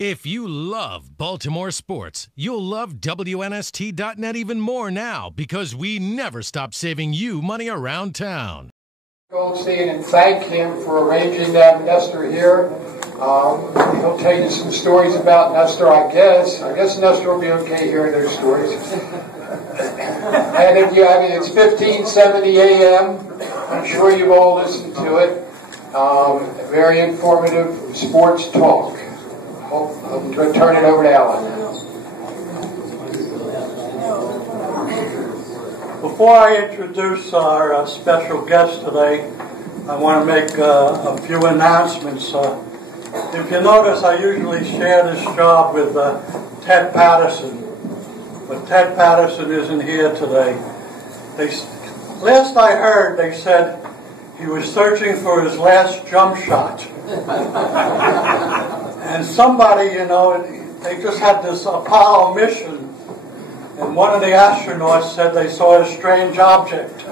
If you love Baltimore sports, you'll love WNST.net even more now because we never stop saving you money around town. Goldstein and thank him for arranging that Nestor here. He'll tell you some stories about Nestor, I guess. I guess Nestor will be okay hearing those stories. And if you have it, it's 1570 a.m. I'm sure you've all listened to it. Very informative sports talk. I'm going to turn it over to Alan now. Before I introduce our special guest today, I want to make a few announcements. If you notice, I usually share this job with Ted Patterson, but Ted Patterson isn't here today. Last I heard, they said he was searching for his last jump shot. And somebody, they just had this Apollo mission, and one of the astronauts said they saw a strange object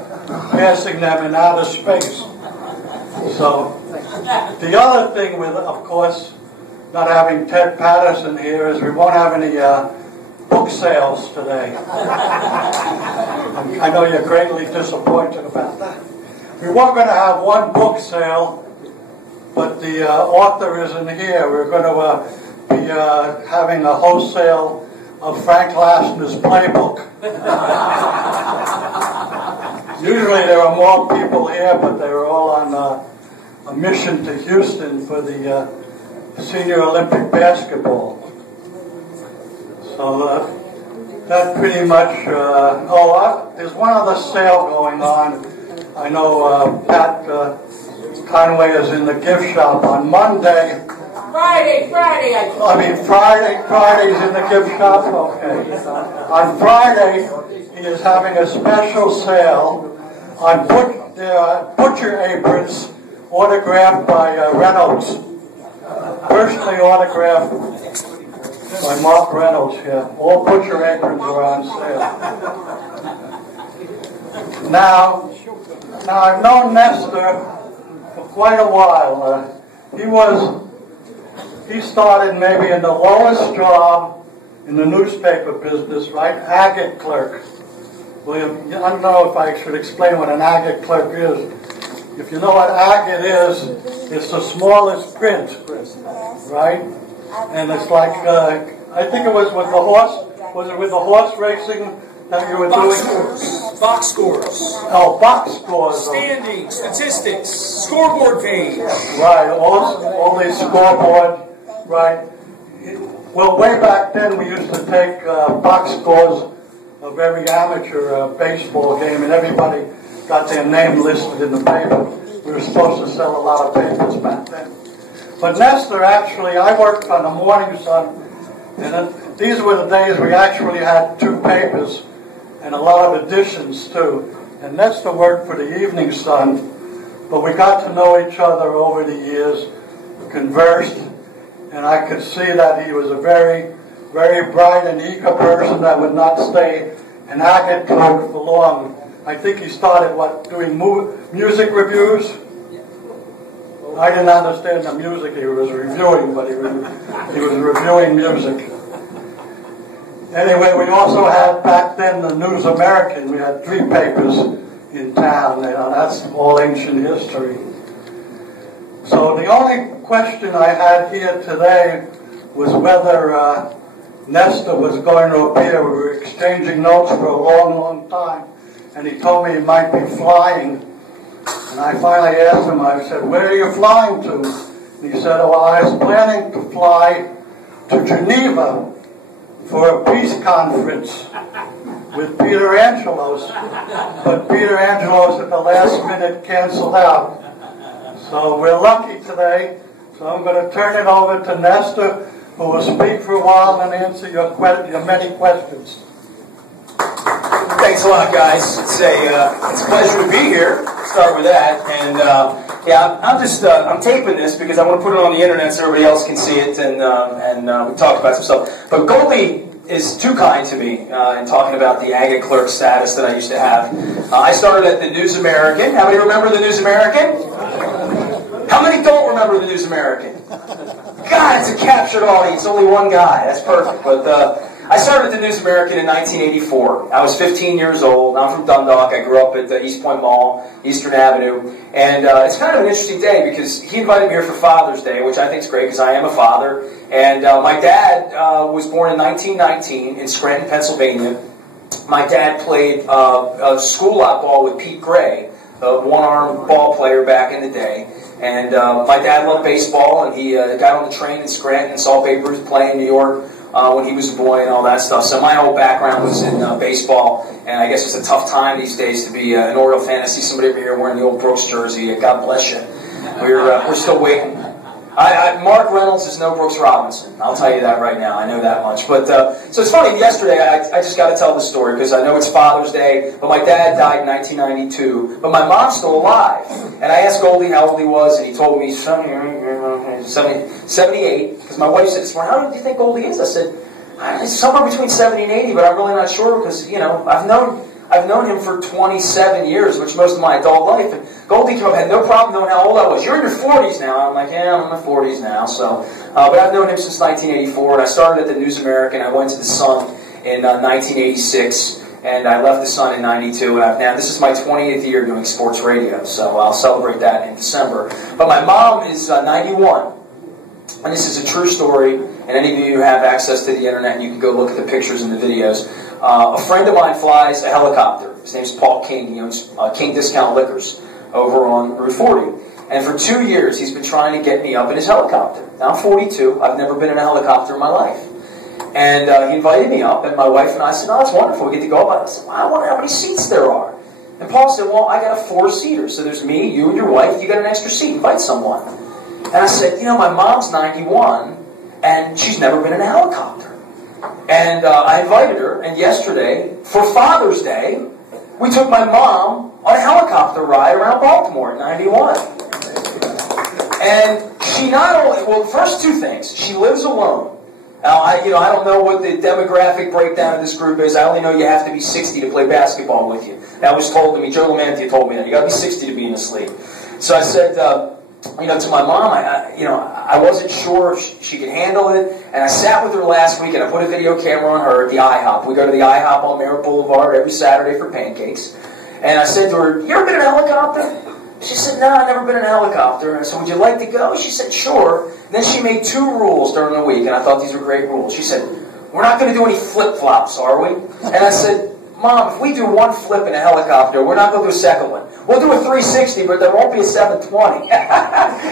passing them in outer space. So, the other thing with, of course, not having Ted Patterson here is we won't have any book sales today. I know you're greatly disappointed about that. We were going to have one book sale, but the author isn't here. We're going to be having a wholesale of Frank Lasseter's playbook. Usually there are more people here, but they were all on a mission to Houston for the Senior Olympic basketball. So that pretty much, there's one other sale going on. I know Pat Conway is in the gift shop on Monday. Friday's in the gift shop? Okay. On Friday, he is having a special sale on butcher aprons autographed by Reynolds. Personally autographed by Mark Reynolds here. All butcher aprons are on sale. Now I've known Nestor for quite a while. He started maybe in the lowest job in the newspaper business, right? Agate clerk. Well, I don't know if I should explain what an agate clerk is. If you know what agate is, it's the smallest print, right? And it's like, I think it was with the horse, was it with the horse racing that you were doing? Box scores. Oh, box scores. Standings, statistics, scoreboard page. Right, all these scoreboard, right. Well, way back then we used to take box scores of every amateur baseball game, and everybody got their name listed in the paper. We were supposed to sell a lot of papers back then. But Nestor, actually, I worked on the Morning Sun, and these were the days we actually had two papers and a lot of editions too. And Nestor worked for the Evening Sun, but we got to know each other over the years, conversed, and I could see that he was a very, very bright and eager person that would not stay an agate clerk for long. I think he started, doing music reviews? I didn't understand the music he was reviewing, but he was reviewing music. Anyway, we also had back then the News American. We had 3 papers in town. That's all ancient history. So the only question I had here today was whether Nestor was going to appear. We were exchanging notes for a long, long time, and he told me he might be flying. And I finally asked him, I said, "Where are you flying to?" And he said, "Oh, I was planning to fly to Geneva for a peace conference with Peter Angelos, but Peter Angelos at the last minute canceled out. So we're lucky today. So I'm going to turn it over to Nestor, who will speak for a while and answer your many questions." Thanks a lot, guys. It's a pleasure to be here. Start with that, and I'm taping this because I want to put it on the internet so everybody else can see it, and we talked about some stuff. But Goldie is too kind to me in talking about the agate clerk status that I used to have. I started at the News American. How many remember the News American? How many don't remember the News American? God, it's a captured audience. Only one guy. That's perfect. But I started at the News American in 1984. I was 15 years old. I'm from Dundalk. I grew up at East Point Mall, Eastern Avenue. And it's kind of an interesting day because he invited me here for Father's Day, which I think is great because I am a father. And my dad was born in 1919 in Scranton, Pennsylvania. My dad played school outball with Pete Gray, a one-arm ball player back in the day. And my dad loved baseball, and he got on the train in Scranton and saw Babe play in New York when he was a boy and all that stuff. So my whole background was in baseball, and I guess it's a tough time these days to be an Oriole fan. I see somebody over here wearing the old Brooks jersey. God bless you. We're still waiting. Mark Reynolds is no Brooks Robinson. I'll tell you that right now. I know that much. But so it's funny. Yesterday, I just got to tell this story because I know it's Father's Day. But my dad died in 1992. But my mom's still alive. And I asked Goldie how old he was, and he told me 78. Because my wife said this morning, "How old do you think Goldie is?" I said, "Somewhere between 70 and 80." But I'm really not sure because I've known him for 27 years, which most of my adult life. And Goldie came up, had no problem knowing how old I was. "You're in your 40s now." I'm like, "Yeah, I'm in my 40s now." So, but I've known him since 1984, and I started at the News American. I went to the Sun in 1986, and I left the Sun in 92. And now this is my 20th year doing sports radio, so I'll celebrate that in December. But my mom is 91. And this is a true story, and any of you who have access to the internet, and you can go look at the pictures and the videos. A friend of mine flies a helicopter. His name's Paul King. He owns King Discount Liquors over on Route 40. And for 2 years, he's been trying to get me up in his helicopter. Now I'm 42. I've never been in a helicopter in my life. And he invited me up, and my wife and I said, "Oh, that's wonderful. We get to go up." I said, "Well, I wonder how many seats there are." And Paul said, "Well, I got a 4-seater. So there's me, you, and your wife. You got an extra seat. Invite someone." And I said, "My mom's 91, and she's never been in a helicopter." And I invited her, and yesterday, for Father's Day, we took my mom on a helicopter ride around Baltimore at 91. And she not only, well, first two things, she lives alone. Now, I don't know what the demographic breakdown of this group is. I only know you have to be 60 to play basketball with you. That was told to me. Joe Lamantia told me that. You got to be 60 to be in this league. So I said, to my mom, I wasn't sure if she could handle it, and I sat with her last week, and I put a video camera on her at the IHOP. We go to the IHOP on Merritt Boulevard every Saturday for pancakes. And I said to her, "You ever been in a helicopter?" She said, "No, I've never been in a helicopter." And I said, "Would you like to go?" She said, "Sure." And then she made 2 rules during the week, and I thought these were great rules. She said, "We're not going to do any flip-flops, are we?" And I said, "Mom, if we do 1 flip in a helicopter, we're not going to do a second one. We'll do a 360, but there won't be a 720.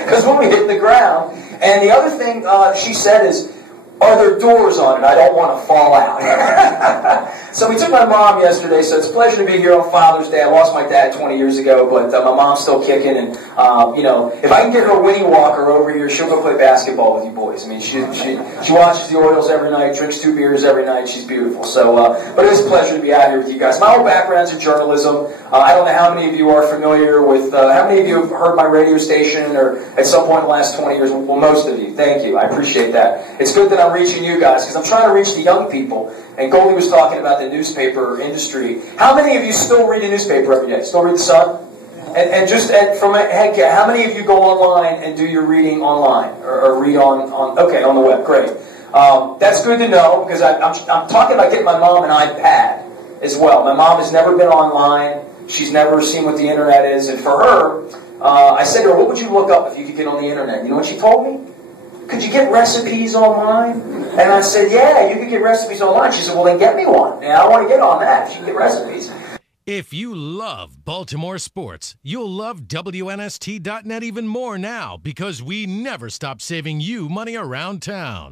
Because when we hit the ground." And the other thing she said is, "Are there doors on it? I don't want to fall out." So we took my mom yesterday, so it's a pleasure to be here on Father's Day. I lost my dad 20 years ago, but my mom's still kicking. And, if I can get her winnie walker over here, she'll go play basketball with you boys. I mean, she watches the Orioles every night, drinks 2 beers every night. She's beautiful. So, but it is a pleasure to be out here with you guys. My whole background's in journalism. I don't know how many of you are familiar with, how many of you have heard my radio station or at some point in the last 20 years? Well, most of you. Thank you. I appreciate that. It's good that I'm reaching you guys because I'm trying to reach the young people. And Goldie was talking about the newspaper industry. How many of you still read a newspaper every day? Still read the Sun? And just from a head count, how many of you go online and do your reading online or read on the web? Great. That's good to know because I'm talking about getting my mom an iPad as well. My mom has never been online. She's never seen what the internet is. And for her, I said to her, "What would you look up if you could get on the internet?" You know what she told me? "Could you get recipes online?" And I said, "Yeah, you could get recipes online." She said, "Well, then get me one. Yeah, I want to get on that. She can get recipes." If you love Baltimore sports, you'll love WNST.net even more now because we never stop saving you money around town.